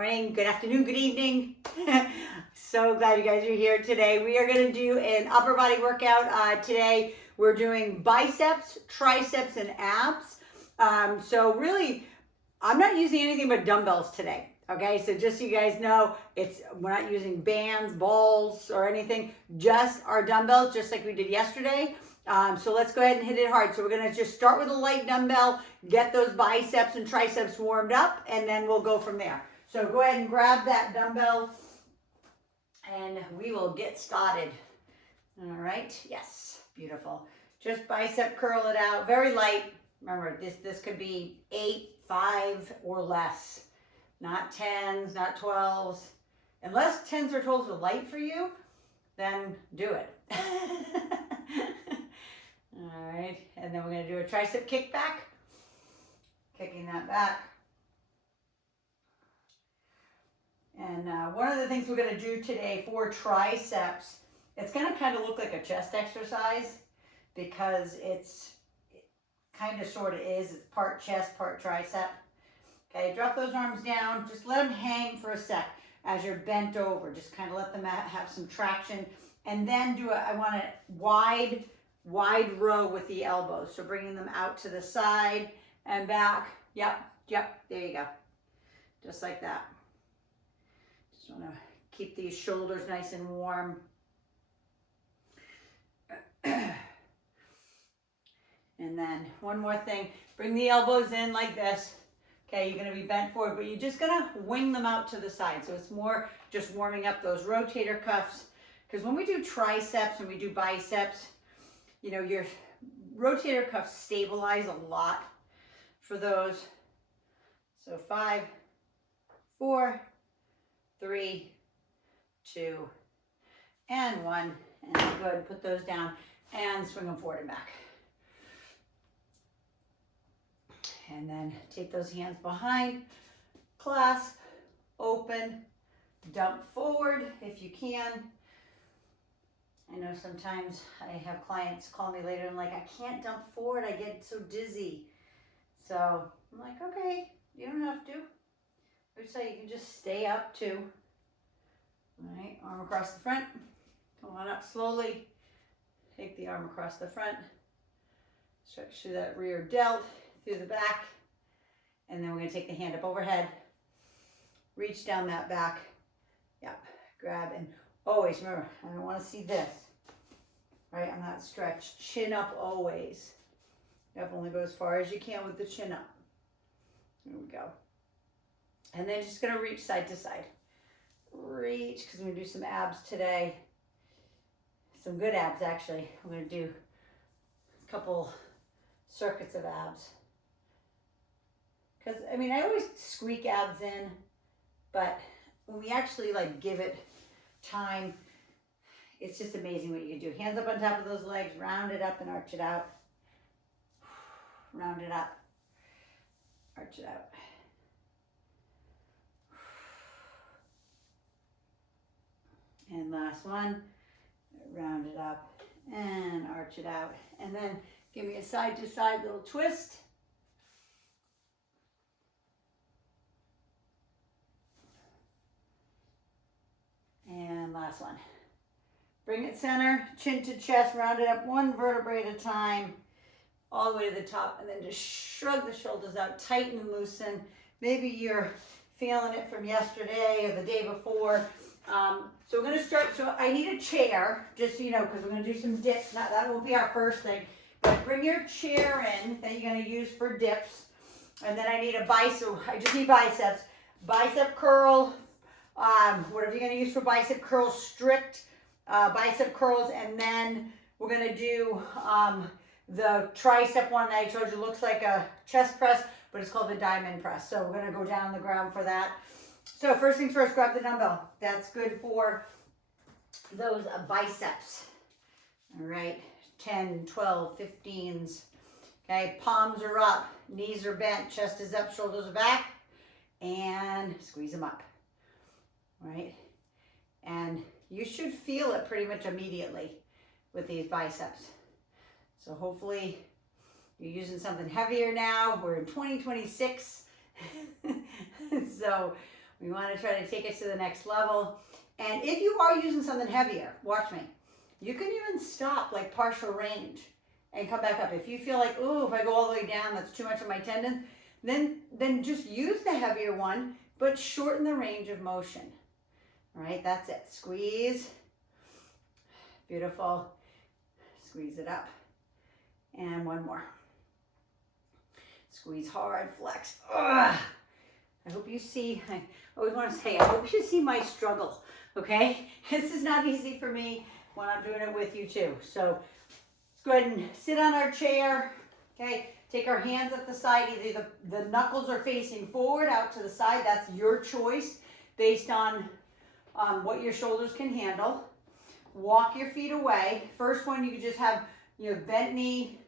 Morning, good afternoon, good evening. So glad you guys are here today. We are going to do an upper body workout. Today we're doing biceps, triceps, and abs. So really, I'm not using anything but dumbbells today. Okay, so just so you guys know, we're not using bands, balls, or anything. Just our dumbbells, just like we did yesterday. So let's go ahead and hit it hard. So we're going to just start with a light dumbbell, get those biceps and triceps warmed up, and then we'll go from there. So go ahead and grab that dumbbell and we will get started. All right, yes, beautiful. Just bicep curl it out, very light. Remember, this could be 8, 5, or less. Not 10s, not 12s. Unless 10s or 12s are light for you, then do it. All right, and then we're gonna do a tricep kick back. Kicking that back. And one of the things we're going to do today for triceps, it's going to kind of look like a chest exercise because it kind of sort of is. It's part chest, part tricep. Okay, drop those arms down. Just let them hang for a sec as you're bent over. Just kind of let them have some traction. And then I want a wide row with the elbows. So bringing them out to the side and back. Yep, there you go. Just like that. Just want to keep these shoulders nice and warm. And then one more thing, bring the elbows in like this. Okay, you're going to be bent forward, but you're just going to wing them out to the side. So it's more just warming up those rotator cuffs. Because when we do triceps and we do biceps, you know, your rotator cuffs stabilize a lot for those. So 5, 4, 3, 2, and 1. And go ahead and put those down and swing them forward and back. And then take those hands behind, clasp, open, dump forward if you can. I know sometimes I have clients call me later and like, I can't dump forward, I get so dizzy. So I'm like, okay, you don't have to. So you can just stay up too. All right, arm across the front. Come on up slowly. Take the arm across the front. Stretch through that rear delt, through the back. And then we're gonna take the hand up overhead. Reach down that back. Yep, grab and always remember, I don't wanna see this. Right, I'm not stretched. Chin up always. Yep, only go as far as you can with the chin up. There we go. And then just gonna reach side to side. Reach, because we're gonna do some abs today. Some good abs, actually. I'm gonna do a couple circuits of abs. Because, I mean, I always squeak abs in, but when we actually like give it time, it's just amazing what you can do. Hands up on top of those legs, round it up and arch it out. Round it up, arch it out. And last one, round it up and arch it out. And then give me a side to side little twist. And last one. Bring it center, chin to chest, round it up one vertebrae at a time, all the way to the top, and then just shrug the shoulders out, tighten and loosen. Maybe you're feeling it from yesterday or the day before. So we're gonna start, so I need a chair, just so you know, because we're gonna do some dips. That will be our first thing. But bring your chair in that you're gonna use for dips. And then I need a bicep, I just need biceps. Bicep curl, whatever you're gonna use for bicep curls, strict bicep curls. And then we're gonna do the tricep one that I told you looks like a chest press, but it's called the diamond press. So we're gonna go down on the ground for that. So first things first, grab the dumbbell. That's good for those biceps. All right, 10, 12, 15s. Okay, palms are up, knees are bent, chest is up, shoulders are back, and squeeze them up. All right, and you should feel it pretty much immediately with these biceps. So hopefully you're using something heavier now. We're in 2026. So We want to try to take it to the next level. And if you are using something heavier, watch me. You can even stop like partial range and come back up. If you feel like, ooh, if I go all the way down, that's too much of my tendons, then just use the heavier one, but shorten the range of motion. All right, that's it. Squeeze. Beautiful. Squeeze it up. And one more. Squeeze hard, flex. Ugh. I hope you see, I always want to say, I hope you see my struggle, okay? This is not easy for me when I'm doing it with you too. So let's go ahead and sit on our chair, okay? Take our hands at the side. Either the knuckles are facing forward, out to the side. That's your choice based on what your shoulders can handle. Walk your feet away. First one, you can just have, bent knee,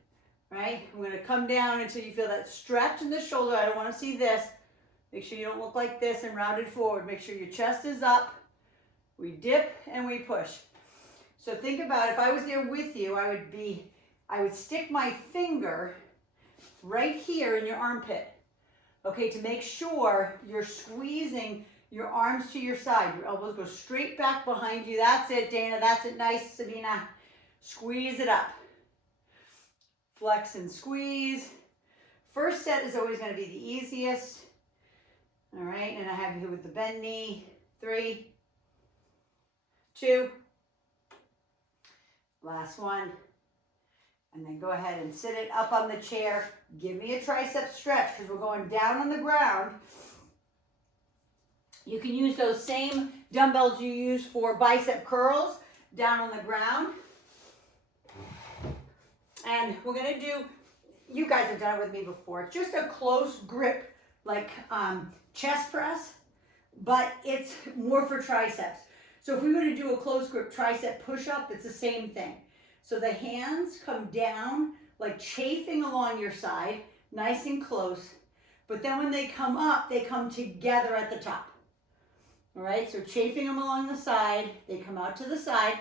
right? I'm going to come down until you feel that stretch in the shoulder. I don't want to see this. Make sure you don't look like this and round it forward. Make sure your chest is up. We dip and we push. So think about if I was there with you, I would stick my finger right here in your armpit, okay, to make sure you're squeezing your arms to your side. Your elbows go straight back behind you. That's it, Dana. That's it. Nice, Sabina. Squeeze it up. Flex and squeeze. First set is always going to be the easiest. All right, and I have you with the bend knee. 3, 2. Last one. And then go ahead and sit it up on the chair. Give me a tricep stretch because we're going down on the ground. You can use those same dumbbells you use for bicep curls down on the ground. And we're going to do, you guys have done it with me before, just a close grip like chest press, but it's more for triceps. So if we were to do a close grip tricep push-up, it's the same thing. So the hands come down like chafing along your side, nice and close. But then when they come up, they come together at the top. All right, so chafing them along the side, they come out to the side.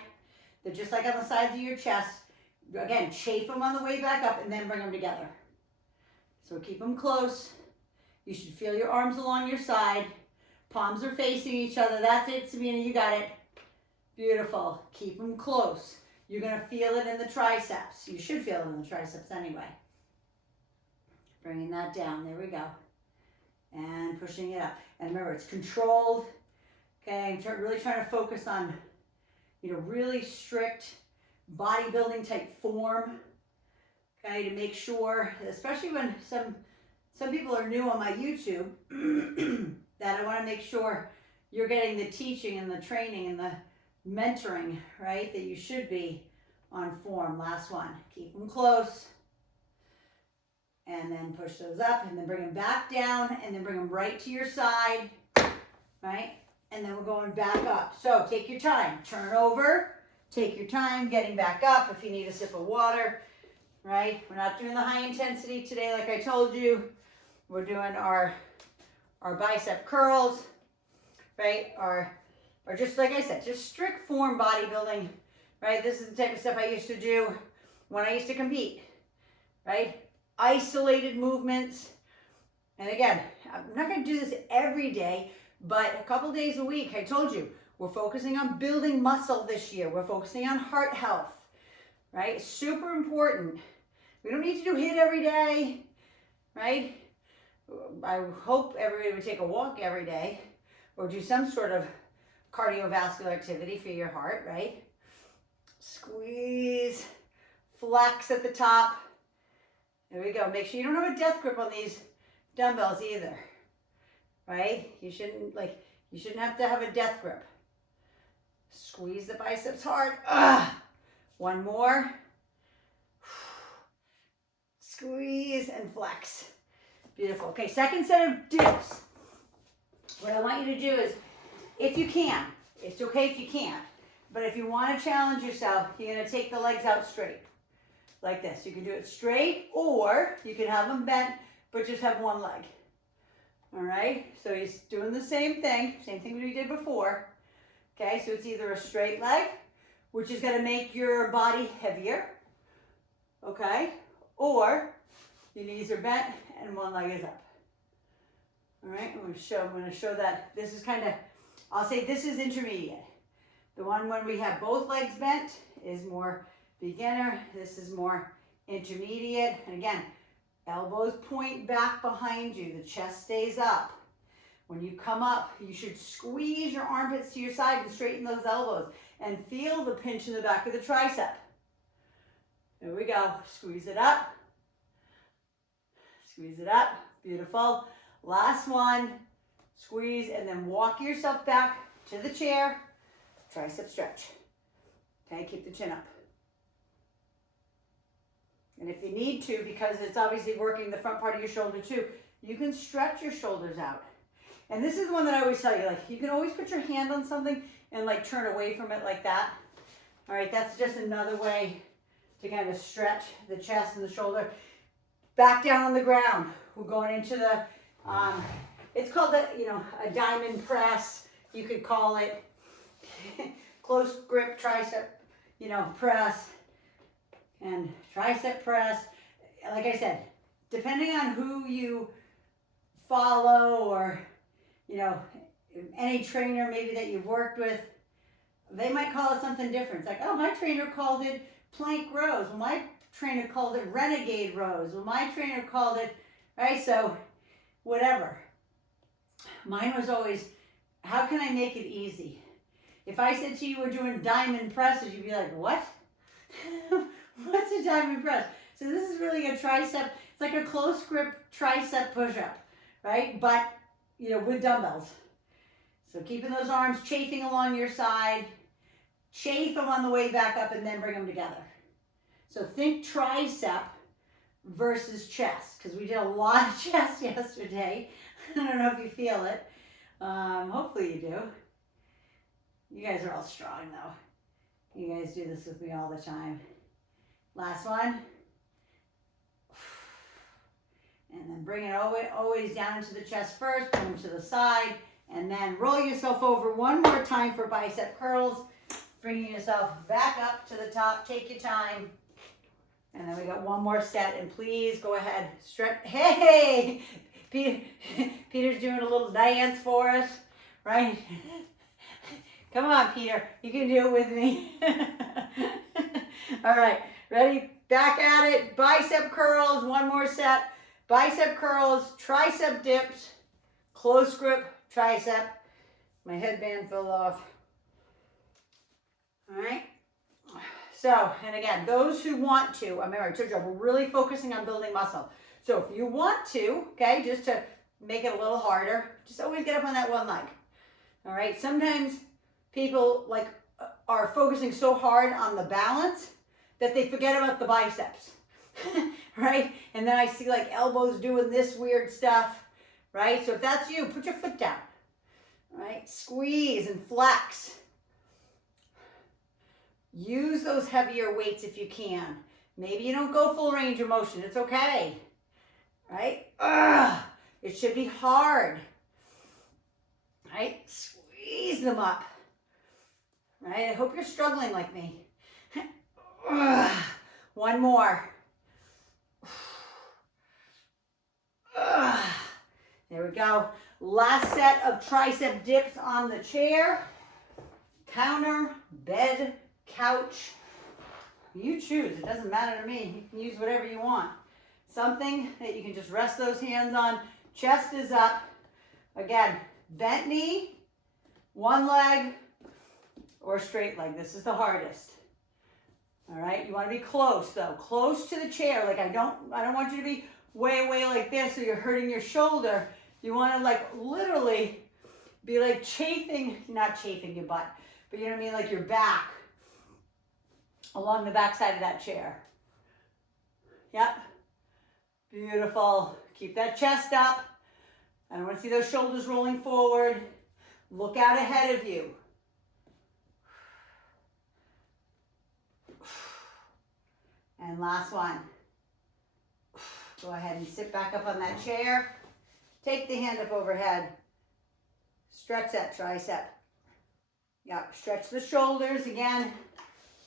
They're just like on the sides of your chest. Again, chafe them on the way back up and then bring them together. So keep them close. You should feel your arms along your side. Palms are facing each other. That's it, Sabina, you got it. Beautiful. Keep them close. You're going to feel it in the triceps. You should feel it in the triceps anyway. Bringing that down. There we go. And pushing it up. And remember, it's controlled. Okay, I'm really trying to focus on, really strict bodybuilding type form. Okay, to make sure, especially when some people are new on my YouTube, that I want to make sure you're getting the teaching and the training and the mentoring, right, that you should be on form. Last one. Keep them close. And then push those up and then bring them back down and then bring them right to your side, right? And then we're going back up. So take your time. Turn over. Take your time getting back up if you need a sip of water, right? We're not doing the high intensity today like I told you. We're doing our bicep curls, right? Or just like I said, just strict form bodybuilding, right? This is the type of stuff I used to do when I used to compete, right? Isolated movements. And again, I'm not going to do this every day, but a couple days a week. I told you, we're focusing on building muscle this year. We're focusing on heart health, right? It's super important. We don't need to do HIIT every day, right? I hope everybody would take a walk every day or do some sort of cardiovascular activity for your heart, right? Squeeze, flex at the top. There we go. Make sure you don't have a death grip on these dumbbells either, right? You shouldn't have to have a death grip. Squeeze the biceps hard. One more. Squeeze and flex. Beautiful. Okay, second set of dips. What I want you to do is, if you can, it's okay if you can't, but if you want to challenge yourself, you're going to take the legs out straight. Like this. You can do it straight, or you can have them bent, but just have one leg. All right? So he's doing the same thing we did before. Okay, so it's either a straight leg, which is going to make your body heavier, okay, or your knees are bent and one leg is up. All right, I'm going to show that this is kind of, I'll say this is intermediate. The one when we have both legs bent is more beginner. This is more intermediate. And again, elbows point back behind you. The chest stays up. When you come up, you should squeeze your armpits to your side and straighten those elbows. And feel the pinch in the back of the tricep. There we go. Squeeze it up. Squeeze it up. Beautiful. Last one. Squeeze and then walk yourself back to the chair. Tricep stretch. Okay, keep the chin up. And if you need to, because it's obviously working the front part of your shoulder too, you can stretch your shoulders out. And this is the one that I always tell you, like, you can always put your hand on something and like turn away from it like that. All right, that's just another way to kind of stretch the chest and the shoulder. Back down on the ground. We're going into the, it's called a diamond press. You could call it close grip tricep, press and tricep press. Like I said, depending on who you follow or, any trainer maybe that you've worked with, they might call it something different. It's like, oh, my trainer called it plank rows. Well, my trainer called it renegade rows. Well, my trainer called it, right? So whatever. Mine was always, how can I make it easy? If I said to you we're doing diamond presses, you'd be like, what? What's a diamond press? So this is really a tricep. It's like a close grip tricep push-up, right? But, with dumbbells. So keeping those arms chafing along your side, chafe them on the way back up and then bring them together. So think tricep versus chest, because we did a lot of chest yesterday. I don't know if you feel it. Hopefully you do. You guys are all strong though. You guys do this with me all the time. Last one. And then bring it always down into the chest first, bring them to the side, and then roll yourself over one more time for bicep curls. Bringing yourself back up to the top, take your time. And then we got one more set, and please go ahead, stretch. Hey, Peter's doing a little dance for us, right? Come on, Peter, you can do it with me. All right, ready? Back at it, bicep curls, one more set. Bicep curls, tricep dips, close grip, tricep. My headband fell off. All right. So, and again, those who want to, remember I told you we're really focusing on building muscle. So if you want to, okay, just to make it a little harder, just always get up on that one leg. All right. Sometimes people are focusing so hard on the balance that they forget about the biceps. Right? And then I see elbows doing this weird stuff, right? So if that's you, put your foot down, right? Squeeze and flex. Use those heavier weights if you can. Maybe you don't go full range of motion. It's okay, right? It should be hard, right? Squeeze them up, right? I hope you're struggling like me. One more. There we go. Last set of tricep dips on the chair. Counter, bed, couch. You choose. It doesn't matter to me. You can use whatever you want. Something that you can just rest those hands on. Chest is up. Again, bent knee, one leg, or straight leg. This is the hardest. All right. You want to be close though. Close to the chair. I don't want you to be way away like this so you're hurting your shoulder. You want to literally be chafing, not chafing your butt, but you know what I mean? Your back along the back side of that chair. Yep. Beautiful. Keep that chest up. I don't want to see those shoulders rolling forward. Look out ahead of you. And last one. Go ahead and sit back up on that chair. Take the hand up overhead. Stretch that tricep. Yep, stretch the shoulders again.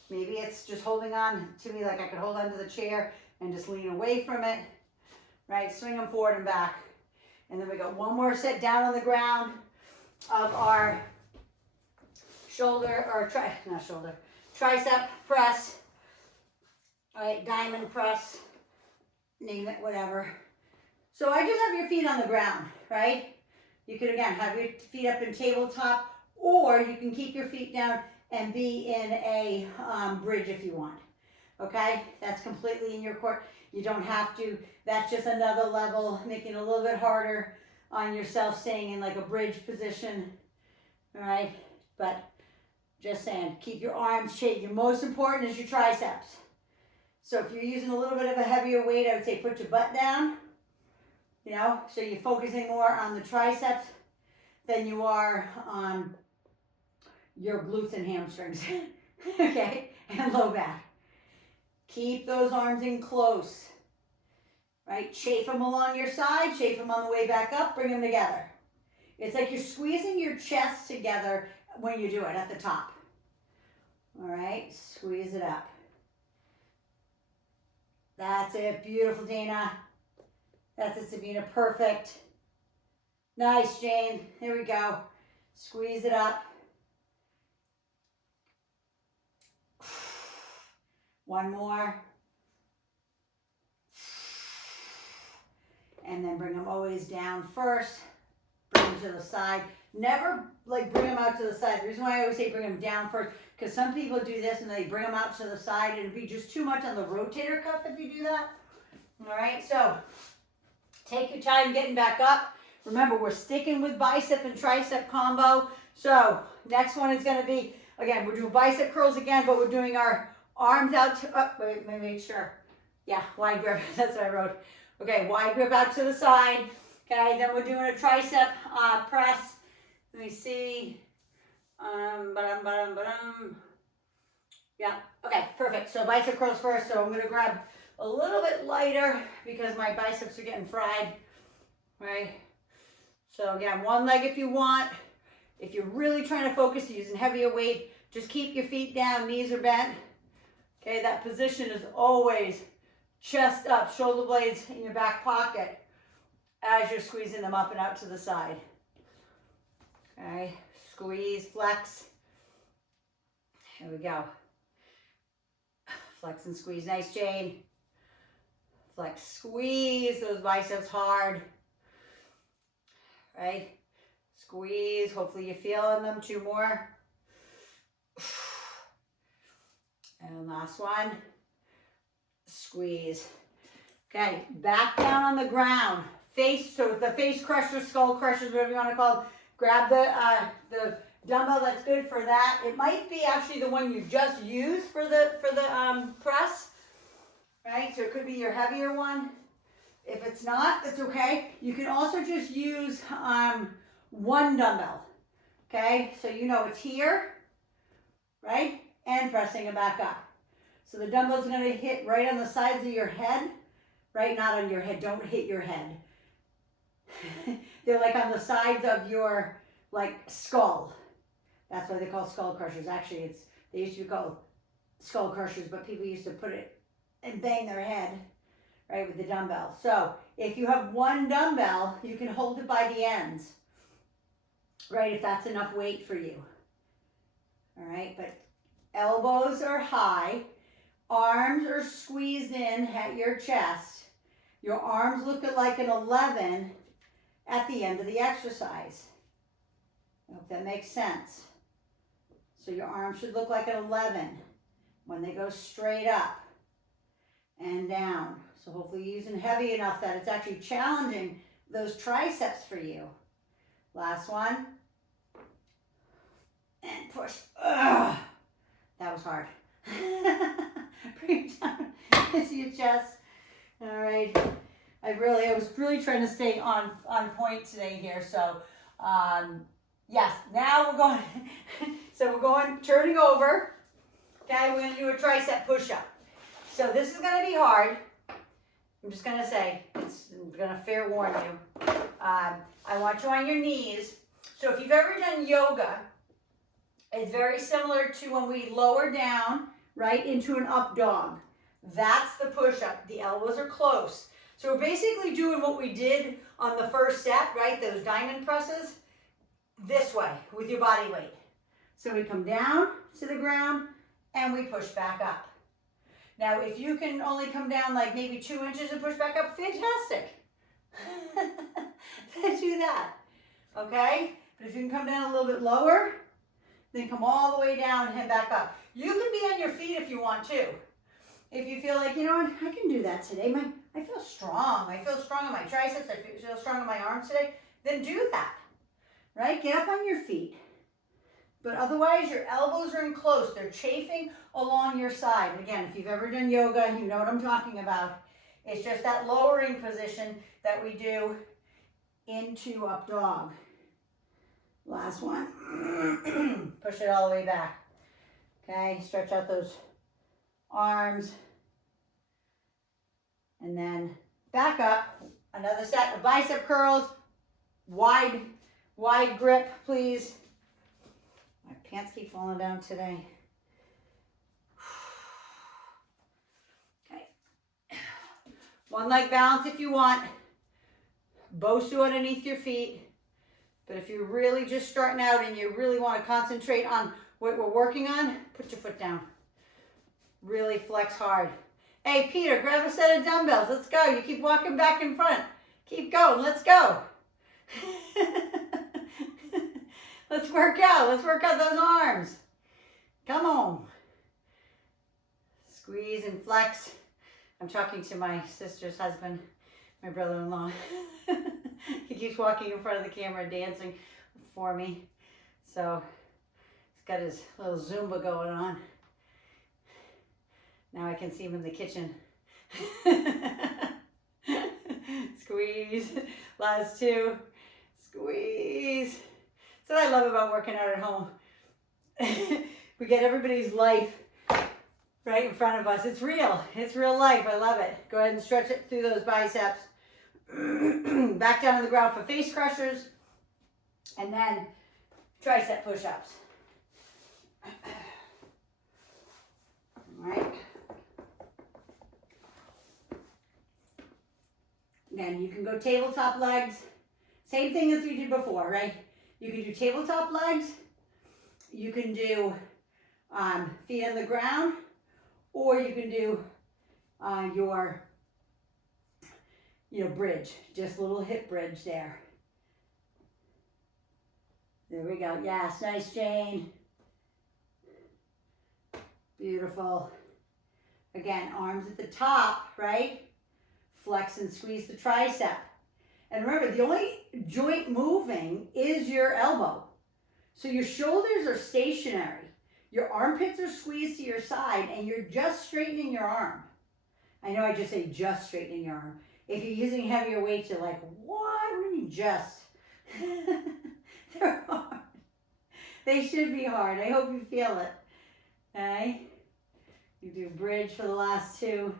Maybe it's just holding on to me like I could hold onto the chair and just lean away from it. Right, swing them forward and back. And then we got one more set down on the ground of our shoulder, or tricep press. All right, diamond press, name it, whatever. So I just have your feet on the ground, right? You could, again, have your feet up in tabletop, or you can keep your feet down and be in a bridge if you want. Okay, that's completely in your court. You don't have to. That's just another level, making it a little bit harder on yourself, staying in like a bridge position. All right, but just saying, keep your arms straight. Your most important is your triceps. So if you're using a little bit of a heavier weight, I would say put your butt down, you know, so you're focusing more on the triceps than you are on your glutes and hamstrings, okay, and low back. Keep those arms in close, right? Chafe them along your side, chafe them on the way back up, bring them together. It's like you're squeezing your chest together when you do it at the top. All right, squeeze it up. That's it, beautiful, Dana. That's it, Sabina, perfect. Nice, Jane, here we go. Squeeze it up. One more. And then bring them always down first. Bring them to the side. Never like bring them out to the side. The reason why I always say bring them down first, because some people do this and they bring them out to the side. It'd be just too much on the rotator cuff if you do that. All right, so take your time getting back up. Remember, we're sticking with bicep and tricep combo. So next one is going to be, again, we're doing bicep curls again, but we're doing our arms out to, wait, let me make sure. Yeah, wide grip, that's what I wrote. Okay, wide grip out to the side. Okay, then we're doing a tricep press. Let me see. Yeah, okay, perfect. So bicep curls first. So I'm gonna grab a little bit lighter because my biceps are getting fried, right? So again, one leg if you want. If you're really trying to focus using heavier weight, just keep your feet down, knees are bent. Okay, that position is always chest up, shoulder blades in your back pocket as you're squeezing them up and out to the side. Okay, squeeze, flex. Here we go. Flex and squeeze. Nice, Jane. Flex, squeeze those biceps hard. Right? Squeeze. Hopefully you're feeling them. Two more. And last one. Squeeze. Okay, back down on the ground. Face, so the face crushers, skull crushers, whatever you want to call them. Grab the dumbbell that's good for that. It might be actually the one you just used for the press, right? So it could be your heavier one. If it's not, that's okay. You can also just use one dumbbell, okay? So you know it's here, right? And pressing it back up. So the dumbbell's gonna hit right on the sides of your head, right? Not on your head, don't hit your head. They're like on the sides of your like skull. That's why they call skull crushers. Actually, they used to be called skull crushers, but people used to put it and bang their head, right, with the dumbbell. So if you have one dumbbell, you can hold it by the ends, right, if that's enough weight for you. All right, but elbows are high, arms are squeezed in at your chest. Your arms look like an 11 at the end of the exercise. I hope that makes sense. So your arms should look like an 11 when they go straight up and down. So hopefully you're using heavy enough that it's actually challenging those triceps for you. Last one. And push. Ugh. That was hard. Bring it down into your chest. All right. I was really trying to stay on point today here. So, yes, now we're going, turning over. Okay, we're going to do a tricep push-up. So this is going to be hard. I'm just going to say, I'm going to fair warn you. I want you on your knees. So if you've ever done yoga, it's very similar to when we lower down, right, into an up dog. That's the push-up. The elbows are close. So we're basically doing what we did on the first set, right? Those diamond presses, this way with your body weight. So we come down to the ground and we push back up. Now, if you can only come down like maybe 2 inches and push back up, fantastic. Then do that, okay? But if you can come down a little bit lower, then come all the way down and head back up. You can be on your feet if you want to. If you feel like, you know what, I can do that today. I feel strong. I feel strong in my triceps. I feel strong in my arms today. Then do that, right? Get up on your feet. But otherwise, your elbows are in close. They're chafing along your side. And again, if you've ever done yoga, you know what I'm talking about. It's just that lowering position that we do into up dog. Last one. Push it all the way back. Okay, stretch out those arms. And then back up. Another set of bicep curls. Wide grip, please. My pants keep falling down today. Okay. One leg balance if you want. Bosu underneath your feet. But if you're really just starting out and you really want to concentrate on what we're working on, put your foot down. Really flex hard. Hey, Peter, grab a set of dumbbells. Let's go. You keep walking back in front. Keep going. Let's go. Let's work out. Let's work out those arms. Come on. Squeeze and flex. I'm talking to my sister's husband, my brother-in-law. He keeps walking in front of the camera, dancing for me. So he's got his little Zumba going on. Now I can see him in the kitchen. Squeeze. Last two. Squeeze. That's what I love about working out at home. We get everybody's life right in front of us. It's real. It's real life. I love it. Go ahead and stretch it through those biceps. Back down to the ground for face crushers. And then tricep push-ups. All right. Then you can go tabletop legs. Same thing as we did before, right? You can do tabletop legs. You can do feet on the ground. Or you can do your bridge. Just a little hip bridge there. There we go. Yes, nice, Jane. Beautiful. Again, arms at the top, right? Flex and squeeze the tricep. And remember, the only joint moving is your elbow. So your shoulders are stationary. Your armpits are squeezed to your side and you're just straightening your arm. I know I just say just straightening your arm. If you're using heavier weights, you're like, what? What do you mean just? They're hard. They should be hard. I hope you feel it. Okay? You do bridge for the last two.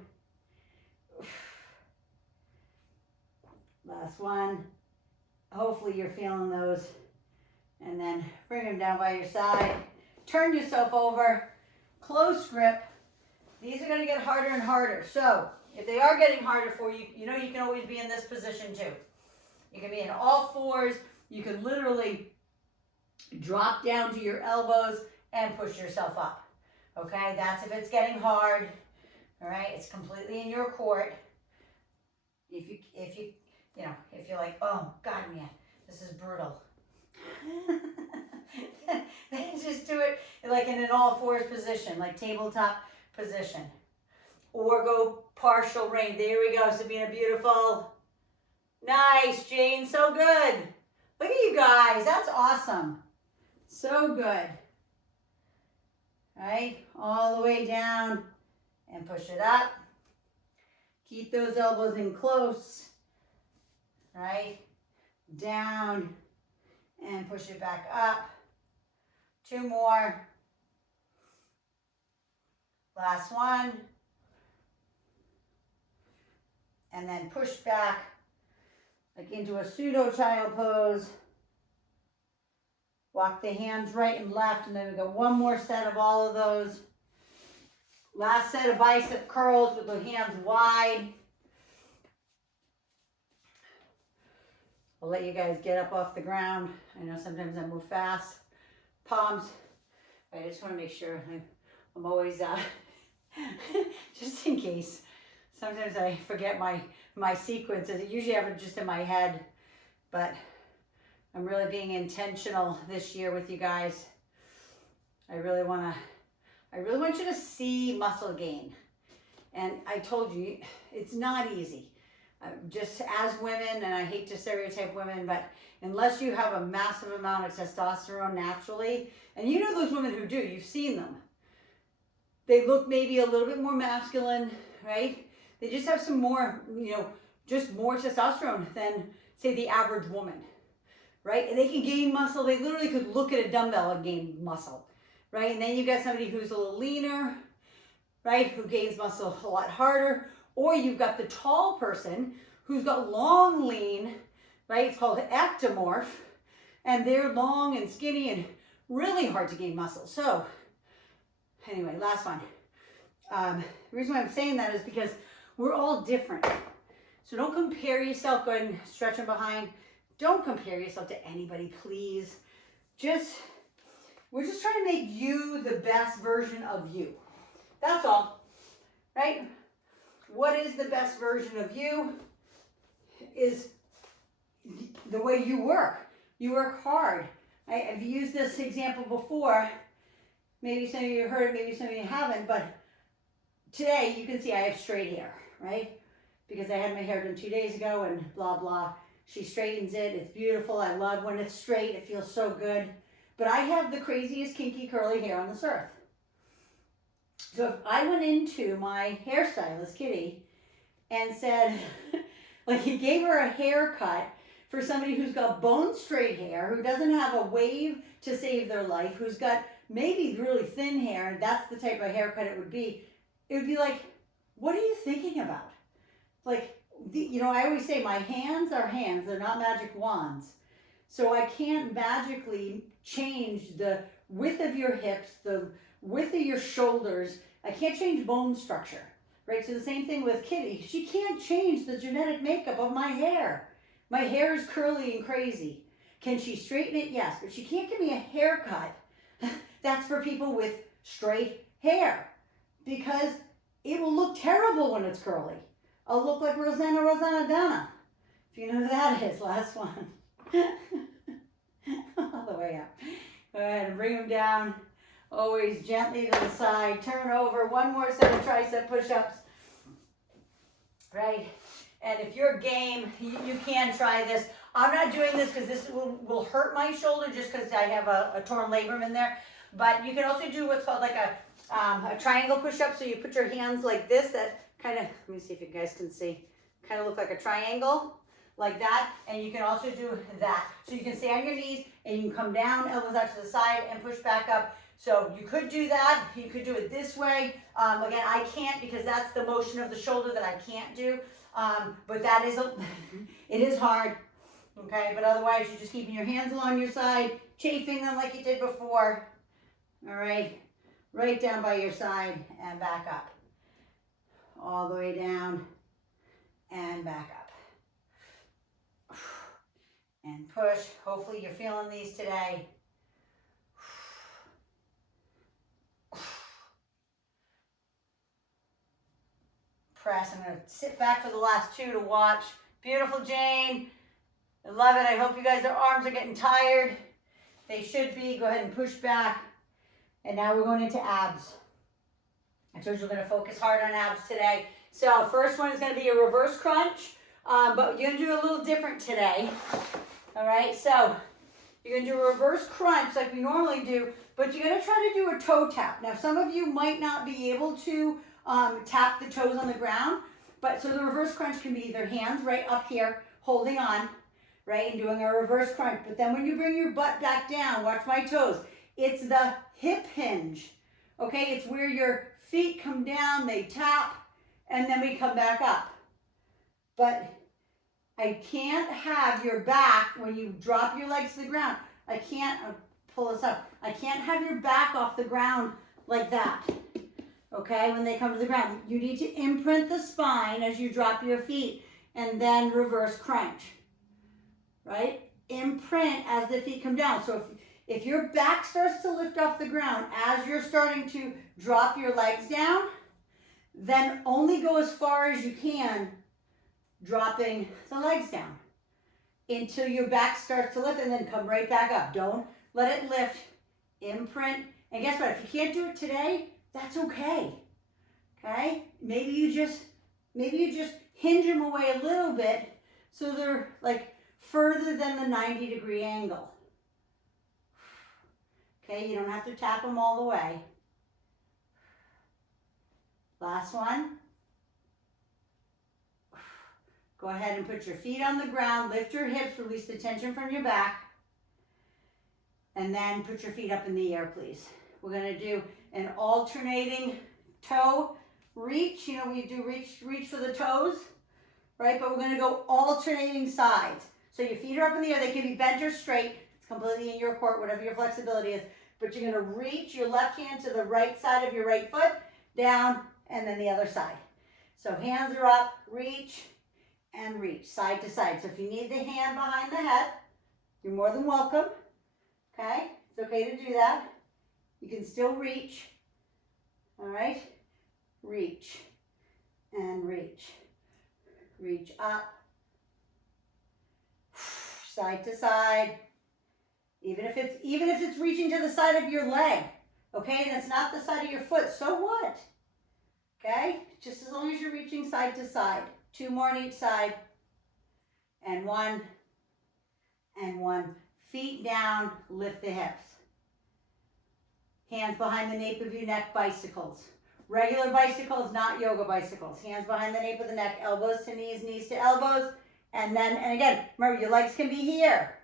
Last one. Hopefully you're feeling those. And then bring them down by your side. Turn yourself over. Close grip. These are going to get harder and harder. So if they are getting harder for you, you know you can always be in this position too. You can be in all fours. You can literally drop down to your elbows and push yourself up. Okay, that's if it's getting hard. All right, it's completely in your court. If you're like, oh God, man, this is brutal. Then just do it like in an all fours position, like tabletop position. Or go partial range. There we go, Sabina, beautiful. Nice, Jane, so good. Look at you guys, that's awesome. So good. All right, all the way down and push it up. Keep those elbows in close. Right, down and push it back up. Two more. Last one. And then push back like into a pseudo child pose. Walk the hands right and left, and then we go one more set of all of those. Last set of bicep curls with the hands wide. I'll let you guys get up off the ground. I know sometimes I move fast. Palms. I just want to make sure I'm always, just in case. Sometimes I forget my sequences. I usually have it just in my head, but I'm really being intentional this year with you guys. I really want you to see muscle gain. And I told you, it's not easy. Just as women, and I hate to stereotype women, but unless you have a massive amount of testosterone naturally, and you know those women who do, you've seen them. They look maybe a little bit more masculine, right? They just have some more, just more testosterone than, say, the average woman, right? And they can gain muscle. They literally could look at a dumbbell and gain muscle, right? And then you got somebody who's a little leaner, right, who gains muscle a lot harder. Or you've got the tall person who's got long lean, right? It's called ectomorph. And they're long and skinny and really hard to gain muscle. So anyway, last one. The reason why I'm saying that is because we're all different. So don't compare yourself. Go ahead and stretch them behind. Don't compare yourself to anybody, please. We're just trying to make you the best version of you. That's all, right? What is the best version of you is the way you work. You work hard. I've used this example before. Maybe some of you heard it, maybe some of you haven't, but today you can see I have straight hair, right? Because I had my hair done 2 days ago and blah, blah. She straightens it. It's beautiful. I love when it's straight. It feels so good. But I have the craziest kinky curly hair on this earth. So if I went into my hairstylist, Kitty, and said, like he gave her a haircut for somebody who's got bone straight hair, who doesn't have a wave to save their life, who's got maybe really thin hair, and that's the type of haircut it would be like, what are you thinking about? Like, I always say my hands are hands, they're not magic wands. So I can't magically change the width of your hips, the width of your shoulders. I can't change bone structure, right? So the same thing with Kitty. She can't change the genetic makeup of my hair. My hair is curly and crazy. Can she straighten it? Yes, but she can't give me a haircut that's for people with straight hair because it will look terrible when it's curly. I'll look like Rosanna Donna. If you know who that is, last one. All the way up. Go ahead and bring them down. Always gently to the side. Turn over. One more set of tricep push-ups. Right? And if you're game, you can try this. I'm not doing this because this will hurt my shoulder just because I have a torn labrum in there. But you can also do what's called like a triangle push-up. So you put your hands like this. That kind of, let me see if you guys can see, kind of look like a triangle. Like that, and you can also do that. So you can stay on your knees and you can come down, elbows out to the side and push back up. So you could do that. You could do it this way. Again, I can't because that's the motion of the shoulder that I can't do. But that is, it is hard. Okay, but otherwise you're just keeping your hands along your side, chafing them like you did before. All right, right down by your side and back up. All the way down and back up. And push. Hopefully you're feeling these today. Press. I'm going to sit back for the last two to watch. Beautiful, Jane. I love it. I hope you guys, their arms are getting tired. They should be. Go ahead and push back. And now we're going into abs. I told you we're going to focus hard on abs today. So first one is going to be a reverse crunch. But you're going to do a little different today. All right, so you're going to do a reverse crunch like we normally do, but you're going to try to do a toe tap. Now, some of you might not be able to tap the toes on the ground, but so the reverse crunch can be either hands right up here, holding on, right, and doing a reverse crunch. But then when you bring your butt back down, watch my toes. It's the hip hinge, okay? It's where your feet come down, they tap, and then we come back up. But I can't have your back, when you drop your legs to the ground, I can't, pull this up, I can't have your back off the ground like that, okay, when they come to the ground. You need to imprint the spine as you drop your feet and then reverse crunch. right? Imprint as the feet come down. So if your back starts to lift off the ground as you're starting to drop your legs down, then only go as far as you can dropping the legs down until your back starts to lift, and then come right back up. Don't let it lift. Imprint. And guess what? If you can't do it today, that's okay. Okay? Maybe you just hinge them away a little bit so they're like further than the 90-degree angle. Okay, you don't have to tap them all the way. Last one. Go ahead and put your feet on the ground, lift your hips, release the tension from your back, and then put your feet up in the air, please. We're gonna do an alternating toe reach. You know, we do reach for the toes, right? But we're gonna go alternating sides. So your feet are up in the air, they can be bent or straight. It's completely in your court, whatever your flexibility is. But you're gonna reach your left hand to the right side of your right foot, down, and then the other side. So hands are up, reach, and reach, side to side. So if you need the hand behind the head, you're more than welcome, okay? It's okay to do that. You can still reach, all right? Reach, and reach. Reach up, side to side. Even if it's reaching to the side of your leg, okay? And it's not the side of your foot, so what? Okay? Just as long as you're reaching side to side. 2 more on each side. And one. Feet down, lift the hips. Hands behind the nape of your neck, bicycles. Regular bicycles, not yoga bicycles. Hands behind the nape of the neck, elbows to knees, knees to elbows. And again, remember, your legs can be here.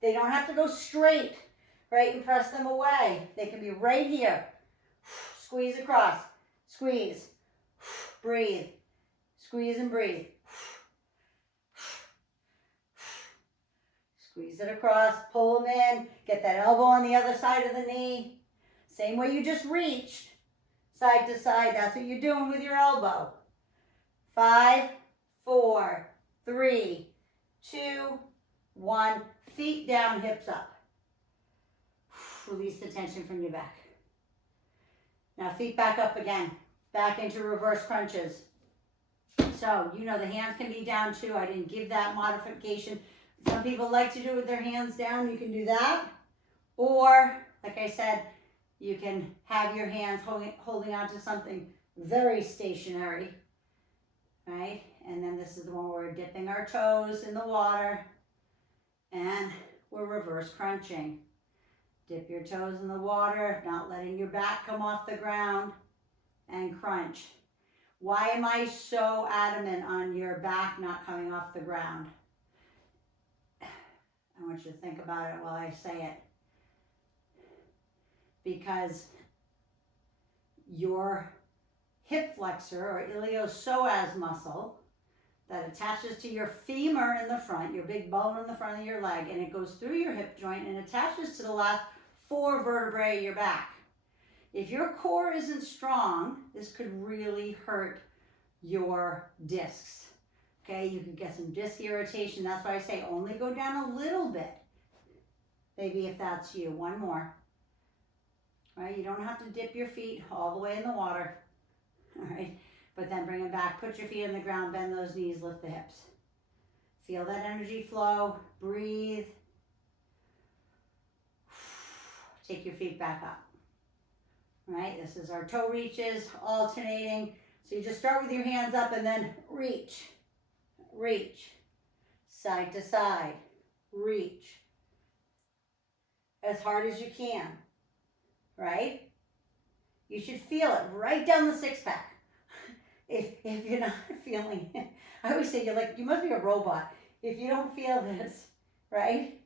They don't have to go straight, right, and press them away. They can be right here. Squeeze across. Squeeze. Breathe. Squeeze and breathe. Squeeze it across. Pull them in. Get that elbow on the other side of the knee. Same way you just reached. Side to side. That's what you're doing with your elbow. 5, 4, 3, 2, 1. Feet down, hips up. Release the tension from your back. Now feet back up again. Back into reverse crunches. So, you know, the hands can be down too. I didn't give that modification. Some people like to do it with their hands down. You can do that. Or, like I said, you can have your hands holding on to something very stationary. Right? And then this is the one where we're dipping our toes in the water. And we're reverse crunching. Dip your toes in the water, not letting your back come off the ground, and crunch. Why am I so adamant on your back not coming off the ground? I want you to think about it while I say it. Because your hip flexor or iliopsoas muscle that attaches to your femur in the front, your big bone in the front of your leg, and it goes through your hip joint and attaches to the last 4 vertebrae of your back. If your core isn't strong, this could really hurt your discs. Okay, you could get some disc irritation. That's why I say only go down a little bit. Maybe if that's you, 1 more. Right, you don't have to dip your feet all the way in the water. All right. But then bring it back, put your feet on the ground, bend those knees, lift the hips. Feel that energy flow, breathe. Take your feet back up. All right, this is our toe reaches, alternating. So you just start with your hands up and then reach, reach, side to side, reach. As hard as you can, right? You should feel it right down the 6-pack. If you're not feeling it, I always say you must be a robot if you don't feel this, right?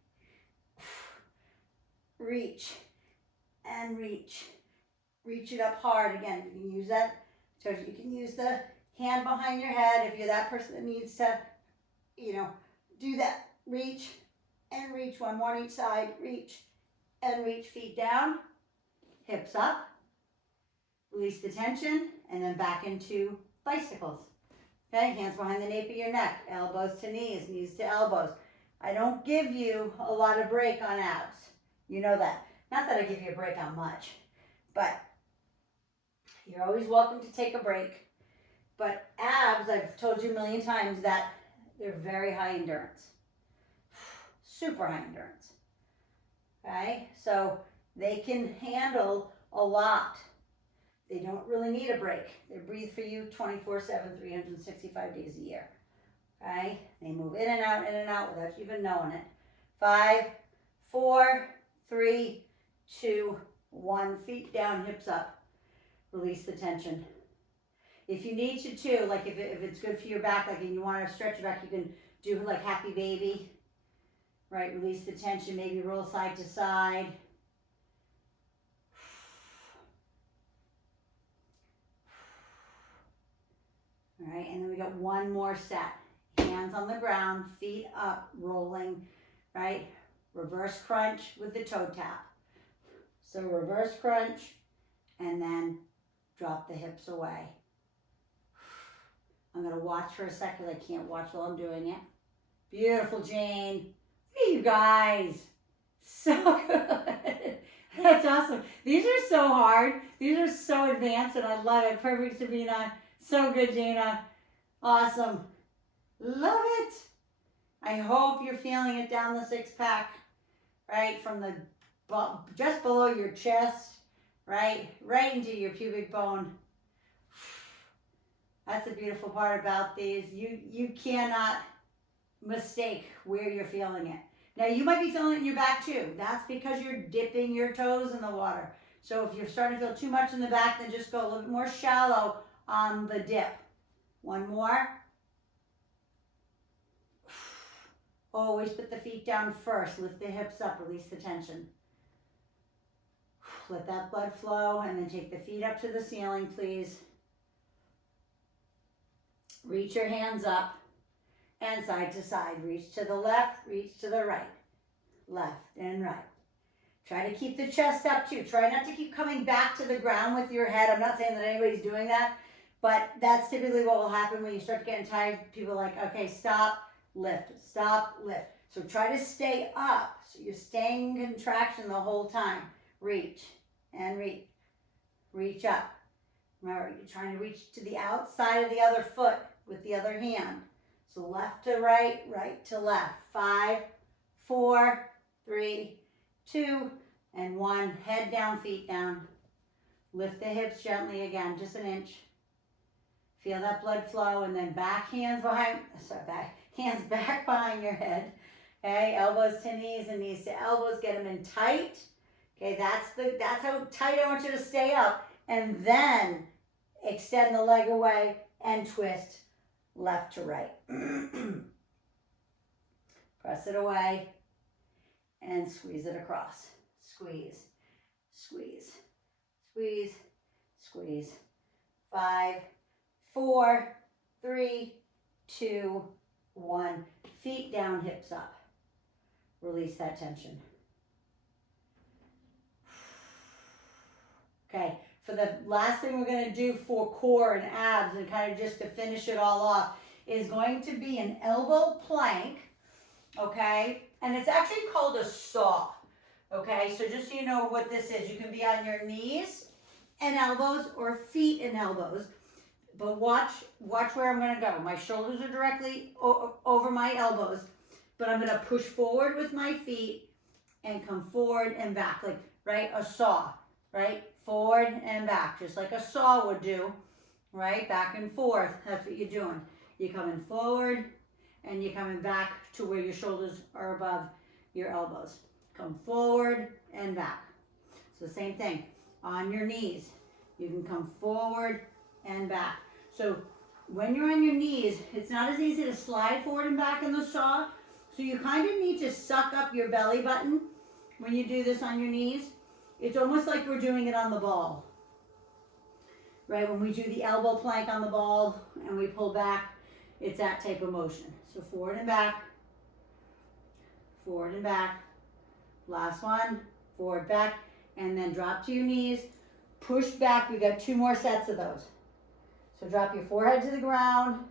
Reach and reach. Reach it up hard. Again, you can use that. So you can use the hand behind your head if you're that person that needs to, do that. Reach and reach. 1 more on each side. Reach and reach. Feet down, hips up. Release the tension and then back into bicycles. Okay, hands behind the nape of your neck, elbows to knees, knees to elbows. I don't give you a lot of break on abs. You know that. Not that I give you a break on much, but you're always welcome to take a break. But abs, I've told you a million times that they're very high endurance. Super high endurance. Okay? So they can handle a lot. They don't really need a break. They breathe for you 24/7, 365 days a year. Okay? They move in and out without you even knowing it. 5, 4, 3, 2, 1. Feet down, hips up. Release the tension. If you need to too, like if it's good for your back, like and you want to stretch your back, you can do like happy baby. Right? Release the tension, maybe roll side to side. All right, and then we got one more set. Hands on the ground, feet up, rolling, right? Reverse crunch with the toe tap. So reverse crunch, and then drop the hips away. I'm gonna watch for a second. I can't watch while I'm doing it. Beautiful, Jane. Look at you guys. So good. That's awesome. These are so hard. These are so advanced, and I love it. Perfect, Sabina. So good, Jana. Awesome. Love it. I hope you're feeling it down the six pack, right? From the just below your chest, right into your pubic bone. That's the beautiful part about these. You cannot mistake where you're feeling it. Now you might be feeling it in your back too. That's because you're dipping your toes in the water. So if you're starting to feel too much in the back, then just go a little bit more shallow on the dip. One more. Always put the feet down first. Lift the hips up, release the tension. Let that blood flow, and then take the feet up to the ceiling, please. Reach your hands up and side to side. Reach to the left, reach to the right. Left and right. Try to keep the chest up too. Try not to keep coming back to the ground with your head. I'm not saying that anybody's doing that, but that's typically what will happen when you start getting tired. People are like, okay, stop, lift, stop, lift. So try to stay up. So you're staying in contraction the whole time. Reach and reach. Reach up. Remember, you're trying to reach to the outside of the other foot with the other hand. So left to right, right to left. 5, 4, 3, 2, and 1. Head down, feet down. Lift the hips gently again, just an inch. Feel that blood flow, and then back hands behind, hands back behind your head. Okay, elbows to knees and knees to elbows. Get them in tight. Okay, that's how tight I want you to stay up. And then extend the leg away and twist left to right. Press it away and squeeze it across. Squeeze, squeeze, squeeze, squeeze. 5, 4, 3, 2, 1. Feet down, hips up. Release that tension. Okay, for the last thing we're going to do for core and abs and kind of just to finish it all off is going to be an elbow plank, okay? And it's actually called a saw, okay? So just so you know what this is, you can be on your knees and elbows or feet and elbows, but watch where I'm going to go. My shoulders are directly over my elbows, but I'm going to push forward with my feet and come forward and back, like, right, a saw, right? Forward and back, just like a saw would do, right? Back and forth, that's what you're doing. You're coming forward and you're coming back to where your shoulders are above your elbows. Come forward and back. So same thing, on your knees, you can come forward and back. So when you're on your knees, it's not as easy to slide forward and back in the saw, so you kind of need to suck up your belly button when you do this on your knees. It's almost like we're doing it on the ball, right? When we do the elbow plank on the ball and we pull back, it's that type of motion. So forward and back, forward and back. Last one, forward, back, and then drop to your knees, push back. We got 2 more sets of those. So drop your forehead to the ground,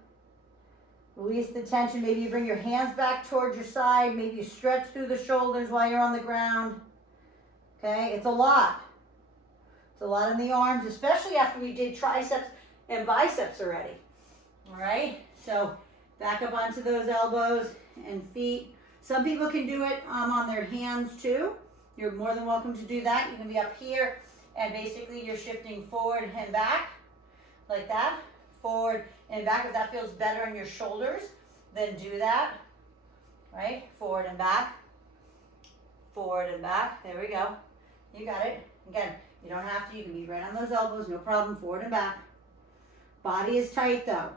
Release the tension. Maybe you bring your hands back towards your side. Maybe you stretch through the shoulders while you're on the ground. Okay, it's a lot. It's a lot in the arms, especially after we did triceps and biceps already. All right, so back up onto those elbows and feet. Some people can do it on their hands too. You're more than welcome to do that. You can be up here and basically you're shifting forward and back like that. Forward and back. If that feels better on your shoulders, then do that. Right? Forward and back. Forward and back. There we go. You got it. Again, you don't have to. You can be right on those elbows. No problem. Forward and back. Body is tight though.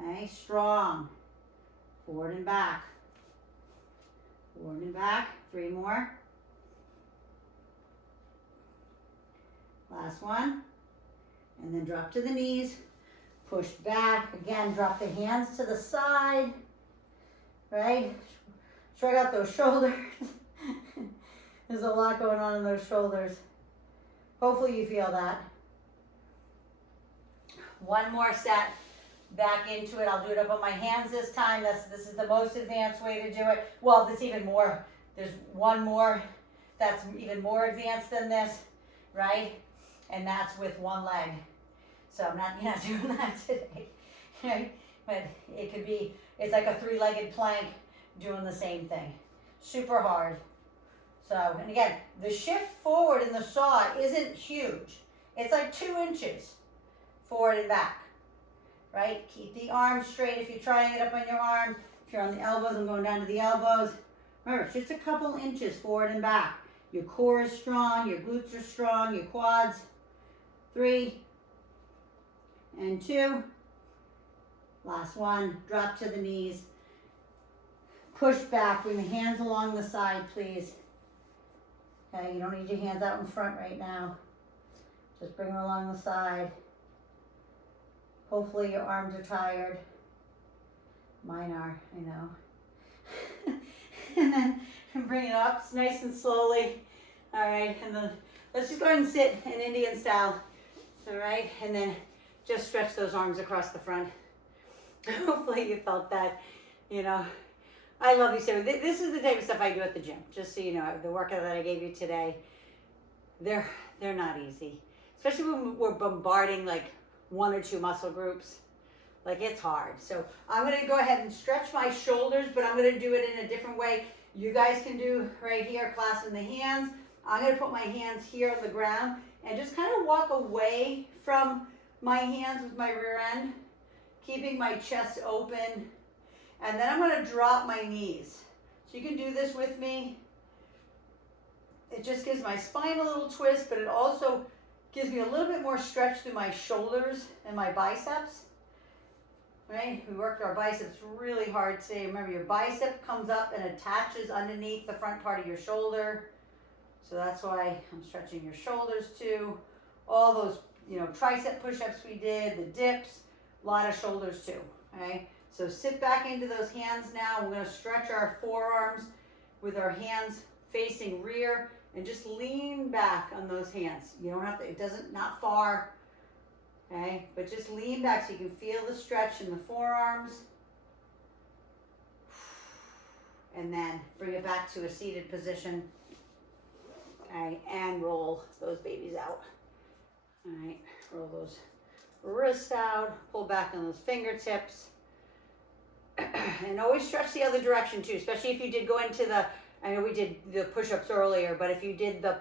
Okay? Strong. Forward and back. Forward and back. 3 more. Last one. And then drop to the knees. Push back. Again, drop the hands to the side. Right? Shrug out those shoulders. There's a lot going on in those shoulders. Hopefully you feel that. One more set. Back into it. I'll do it up on my hands this time. This is the most advanced way to do it. Well, there's even more. There's one more that's even more advanced than this, right? And that's with one leg. So you're not doing that today, right? But it could be, it's like a 3-legged plank doing the same thing. Super hard. So, and again, the shift forward in the saw isn't huge. It's like 2 inches forward and back, right? Keep the arms straight if you're trying it up on your arms. If you're on the elbows, I'm going down to the elbows. Remember, it's just a couple inches forward and back. Your core is strong, your glutes are strong, your quads. 3 and 2. Last one, drop to the knees. Push back, bring the hands along the side, please. Okay, you don't need your hands out in front right now. Just bring them along the side. Hopefully your arms are tired. Mine are, I know. And then bring it up nice and slowly. All right, and then let's just go ahead and sit in Indian style. All right, and then just stretch those arms across the front. Hopefully you felt that, you know. I love these. This is the type of stuff I do at the gym. Just so you know, the workout that I gave you today, they're not easy. Especially when we're bombarding like 1 or 2 muscle groups. Like it's hard. So I'm going to go ahead and stretch my shoulders, but I'm going to do it in a different way. You guys can do right here, clasping the hands. I'm going to put my hands here on the ground and just kind of walk away from my hands with my rear end, keeping my chest open. And then I'm going to drop my knees. So you can do this with me. It just gives my spine a little twist, but it also gives me a little bit more stretch through my shoulders and my biceps. Right? We worked our biceps really hard today. Remember, your bicep comes up and attaches underneath the front part of your shoulder. So that's why I'm stretching your shoulders too. All those, you know, tricep push-ups we did, the dips, a lot of shoulders too. Okay? So sit back into those hands now. We're going to stretch our forearms with our hands facing rear and just lean back on those hands. You don't have to, it doesn't, not far, okay? But just lean back so you can feel the stretch in the forearms. And then bring it back to a seated position. Okay, and roll those babies out. All right, roll those wrists out, pull back on those fingertips. And always stretch the other direction too, especially if you did go into the, I know we did the push-ups earlier, but if you did the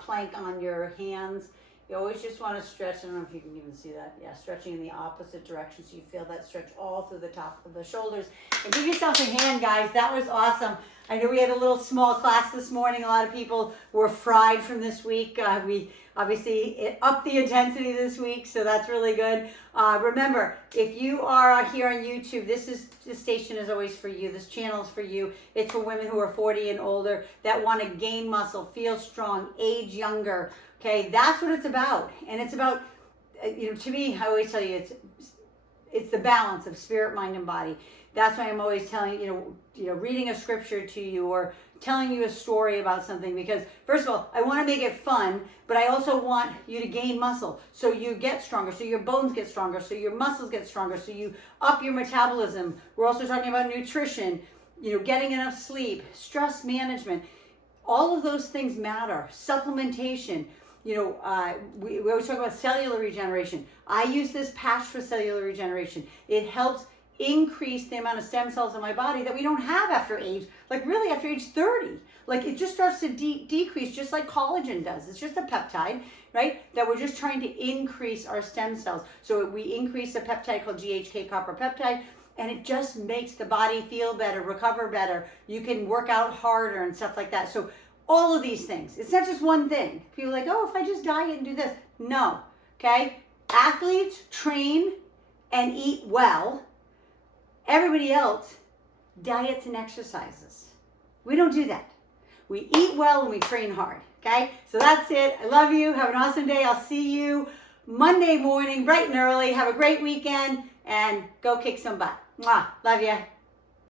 plank on your hands, you always just want to stretch. I don't know if you can even see that. Yeah, stretching in the opposite direction so you feel that stretch all through the top of the shoulders. And give yourself a hand, guys. That was awesome. I know we had a little small class this morning. A lot of people were fried from this week. We obviously upped the intensity this week, so that's really good. Remember, if you are here on YouTube, this station is always for you. This channel is for you. It's for women who are 40 and older that want to gain muscle, feel strong, age younger. Okay, that's what it's about. And it's about, you know, to me, I always tell you, it's the balance of spirit, mind, and body. That's why I'm always telling you, you know, reading a scripture to you or telling you a story about something because, first of all, I want to make it fun, but I also want you to gain muscle so you get stronger, so your bones get stronger, so your muscles get stronger, so you up your metabolism. We're also talking about nutrition, getting enough sleep, stress management. All of those things matter. Supplementation. We always talk about cellular regeneration. I use this patch for cellular regeneration. It helps increase the amount of stem cells in my body that we don't have after age, like really after age 30. Like it just starts to decrease just like collagen does. It's just a peptide, right? That we're just trying to increase our stem cells. So we increase a peptide called GHK copper peptide, and it just makes the body feel better, recover better. You can work out harder and stuff like that. So all of these things, it's not just one thing. People are like, oh, if I just diet and do this. No, okay? Athletes train and eat well. Everybody else diets and exercises. We don't do that. We eat well and we train hard, okay? So that's it. I love you. Have an awesome day. I'll see you Monday morning, bright and early. Have a great weekend and go kick some butt. Mwah. Love ya.